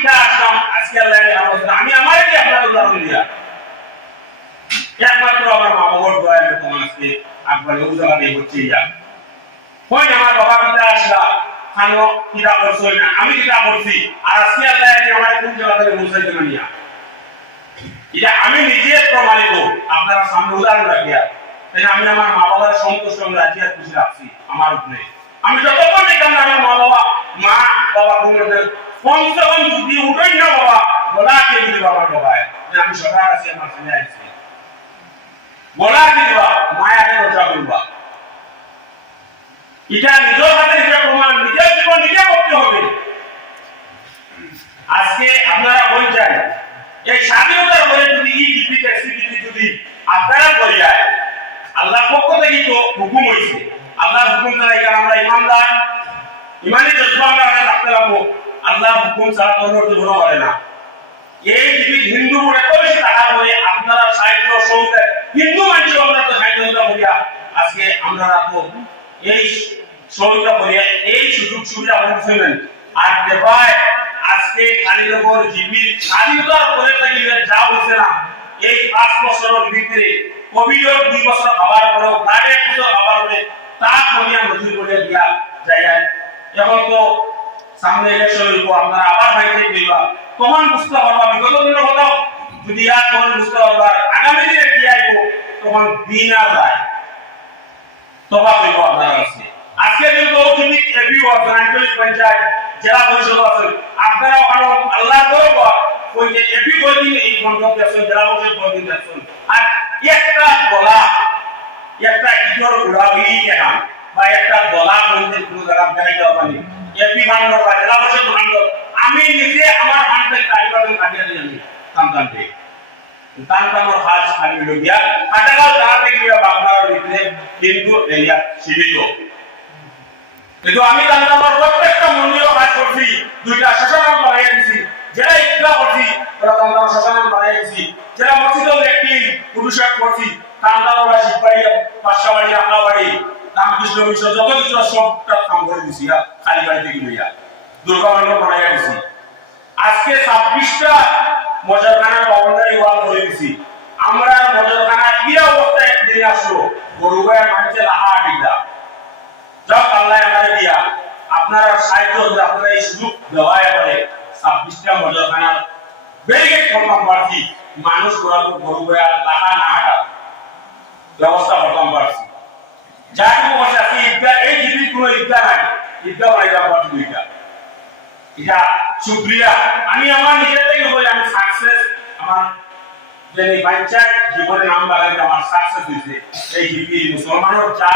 কিতা আসলাম আজকে আল্লাহ আমি আমারে কি আপনার উদাহরণ দিয়া একমাত্র আমার মা বাবার দয়া তোমার আজকে আপনার উদাহরণে হচ্ছে ইয়া কই আমার বাবা কিতা আসলা খানো কিতা করছো না আমি কিতা করছি আর আজকে আল্লাহ আমার কোন জায়গা থেকে পৌঁছাইতে না নিয়া এটা আমি নিজে প্রমাণিত আপনারা সামনে উদাহরণ রাখিয়া তাই আমি আমার মা বাবার সন্তুষ্ট এবং রাজি আর খুশি রাখছি আমার উপরে আমি যতক্ষণ দেখলাম আমার মা বাবা ঘুমের পঞ্চম যদি উঠেই না বাবা বলা কে দিদি বাবার বাবায় আমি সবার কাছে আমার সামনে আসছি বলা কি দিবা মায়াকে রোজা করবা এটা নিজের হাতে নিজে প্রমাণ নিজের জীবন নিজে করতে হবে আজকে আপনারা বলছেন এই স্বাধীনতার পরে যদি এই ডিপিট অ্যাক্টিভিটি যদি আপনারা করিয়া আল্লাহ পক্ষ থেকে তো হুকুম হইছে আল্লাহর হুকুম ছাড়া এখানে আমরা ইমানদার ইমানি জজ্বা আমরা রাখতে লাগবো আল্লাহর হুকুম ছাড়া কোনো কিছু হয় না এই ডিপিট হিন্দু বলে কইছে টাকা বলে আপনারা সাহিত্য সৌন্দর্য হিন্দু মানুষ আমরা তো সাহিত্যটা বলিয়া আজকে আমরা রাখবো এই সৌন্দর্য বলিয়া এই সুযোগ সুবিধা পাচ্ছেন আর দেবায় আজকে খালির উপর জিবি স্বাধীনতার পরে লাগিয়ে যা হইছে না এই 5 বছরের ভিতরে কোভিড 2 বছর হওয়ার পরেও প্রায় 1 বছর হওয়ার পরে তা কমিয়া নজর করে দিয়া যায় এখন তো সামনে ইলেকশন হইব আপনারা আবার বাইরে দিবা তখন বুঝতে পারবা বিগত দিনের কথা যদি আর তখন বুঝতে পারবা আগামী দিনে কি আইব তখন দিন আর রায় তবা হইব আপনারা আছে আজকে কিন্তু অর্থনৈতিক এপিও আছে আঞ্চলিক পঞ্চায়েত জেলা পরিষদ আছে আপনারা ওখানে আল্লাহ করবা ওই যে এপি বলদিন এই গণতন্ত্র আছে জেলা পরিষদ বলদিন আছে আর একটা বলা একটা ইজোর উড়াবি এখন বা একটা বলা বলতে পুরো জায়গা দেখাইতে হবে এপি ভান্ড বা জেলা পরিষদ ভান্ড আমি নিজে আমার ভান্ডের কারিগরদের কাটিয়ে দিই কামকান্তে তানকানোর হাজ আমি লগিয়া কাটাগাল দাঁড়াতে গিয়ে বাংলার ভিতরে কিন্তু এরিয়া সীমিত কিন্তু আমি তানকানোর প্রত্যেকটা মন্দিরও কাজ করছি দুইটা শাসনাম বানাই দিছি যারা ইকরা করছি ওরা তানকানোর শাসনাম বানাই দিছি যারা মসজিদও একটি পুরুষাক করছি তানকানোর বা শিববাড়ি পাশাবাড়ি আমলাবাড়ি রামকৃষ্ণ মিশন যত কিছু সবটা কাম করে দিছি খালি বাড়ি থেকে লইয়া দুর্গা মন্ডপ বানাই দিছি আজকে 26টা মজরখানা বাউন্ডারি ওয়াল করে দিছি আমরা মজরখানা কি অবস্থায় একদিন আসলো গরুবাই মানুষের আহা দিদা যা আল্লাহ আমাদের দিয়া আপনারা সাহায্য করে আপনারা এই সুযোগ দেওয়ায় বলে 26টা মজরখানার ব্যারিকেড করলাম পারছি মানুষ গরুবাই লাহা না আটা ব্যবস্থা করলাম পারছি যাটুকু বসে আছে ঈদগাহ এই জীবিত কোনো ঈদগাহ নাই ঈদগাহ বানাইলাম পারছি দুইটা এটা শুকরিয়া আমি আমার নিজের থেকে বলি আমি সাকসেস আমার যে পঞ্চায়েত জীবনে নাম লাগাইতে আমার সাকসেস হয়েছে এই জিপি মুসলমানের যা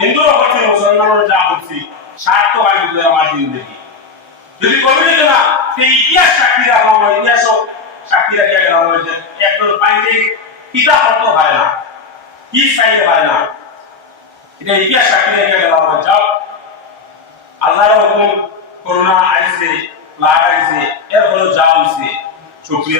হিন্দু হচ্ছে মুসলমানের যা হচ্ছে সার্থক আমি বুঝে আমার জিন্দগি যদি কমিউনিটি না সেই ইতিহাস সাক্ষী রাখা আমার ইতিহাস সাক্ষী রাখিয়া গেলাম হয়েছে একজন পাইতে পিতা হত হয় না কি চাইতে পারে না এটা ইতিহাস সাক্ষী রাখিয়া গেলাম আমার যাও আল্লাহর হুকুম করোনা আইছে লাগাইছে এর হলো যা হইছে শুকরিয়া